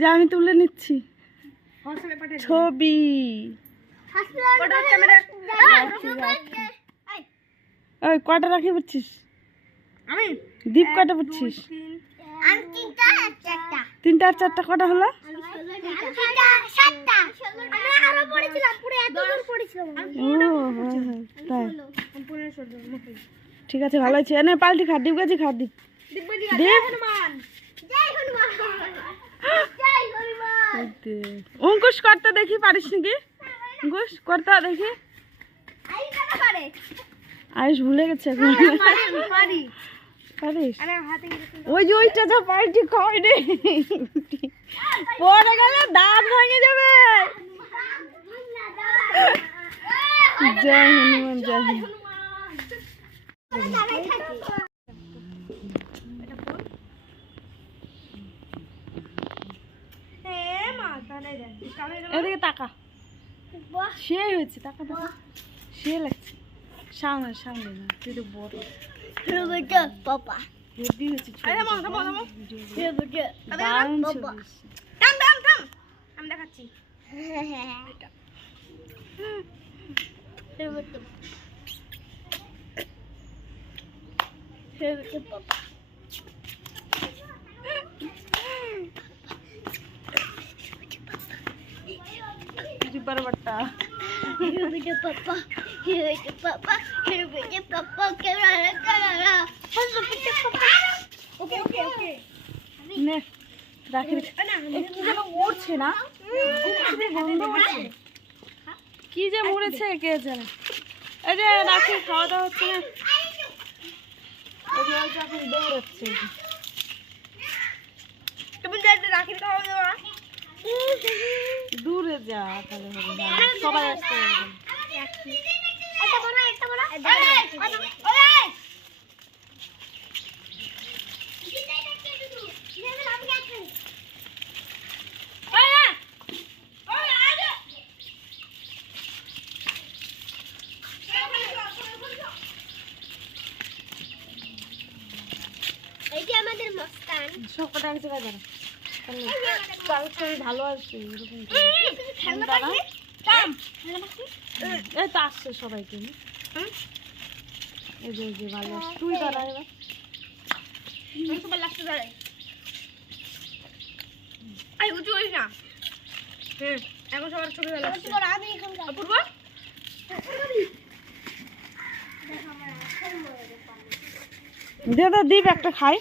যে আমি তুলে নিচ্ছি। ছবি। ওই কটা রাখি পড়ছিস আমি? দীপ কটা পড়ছিস আমি তিনটা আর চারটা। কটা হলো? তিনটা সাতটা। আমি আরও পড়েছিলাম পুরো এত দূর পড়েছিলাম। ও হ্যাঁ, হ্যাঁ, ঠিক আছে ভালো আছে। এনে পাল্টি খা ডিপ গেছি খা ডিপ দিব্যজি দীপ হনুমান জয় হনুমান জয় হনুমান এই দে। অঙ্কুশ করতে দেখি পারিস নাকি? অঙ্কুশ করতে দেখি। আয়ুষ ভুলে গেছে পারি পারি। পারিস? ওই যে ওইটা যা পাল্টি খাই রে পড়ে গেলে দাঁত ভেঙে যাবে। জয় হনুমান জয় হনুমান। এদিকে তাকা। সে হয়েছে তাকা তাকা সে লাগছে। সামনে সামনে না তুই তো বড়। হেভি হয়েছে বাবা। এসেছে। থাম থাম থাম আমি দেখাচ্ছি পাপা জিব্বার বাট্টা Here's papa. Here's papa. Here's papa. Kerala, Kerala. Here's papa. ওকে ওকে ওকে নে রাখি এ, কি যেন মরছে না গন্ধ হচ্ছে। কি যে মরেছে কে জানে এই যে রাখি খাওয়া দাওয়া হচ্ছে না ওই যে ওই যে এখন দৌড়াচ্ছে তুমি যাইতে রাখি খাওয়া দাওয়া দূরে যা তাহলে হবে না। সবাই আসতে হবে একটা বড় একটা বড় ওরে এইটি আমাদের মস্তান যে এই যে ভালো তুই দাঁড়া এবার সবার লাস্টে দাঁড়াই আই উঁচু করিস না হুম এখন সবার ছবি ভালো আসছে আমি এখন অপূর্ব দে তো, দীপ একটা খাই।